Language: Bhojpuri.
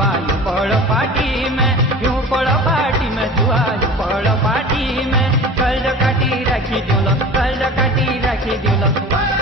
आयु पड़ पाटी में, यूं पड़ पाटी में तू आयु पड़ पाटी में। कल काटी राखी दियो, कल काटी राखी दियो।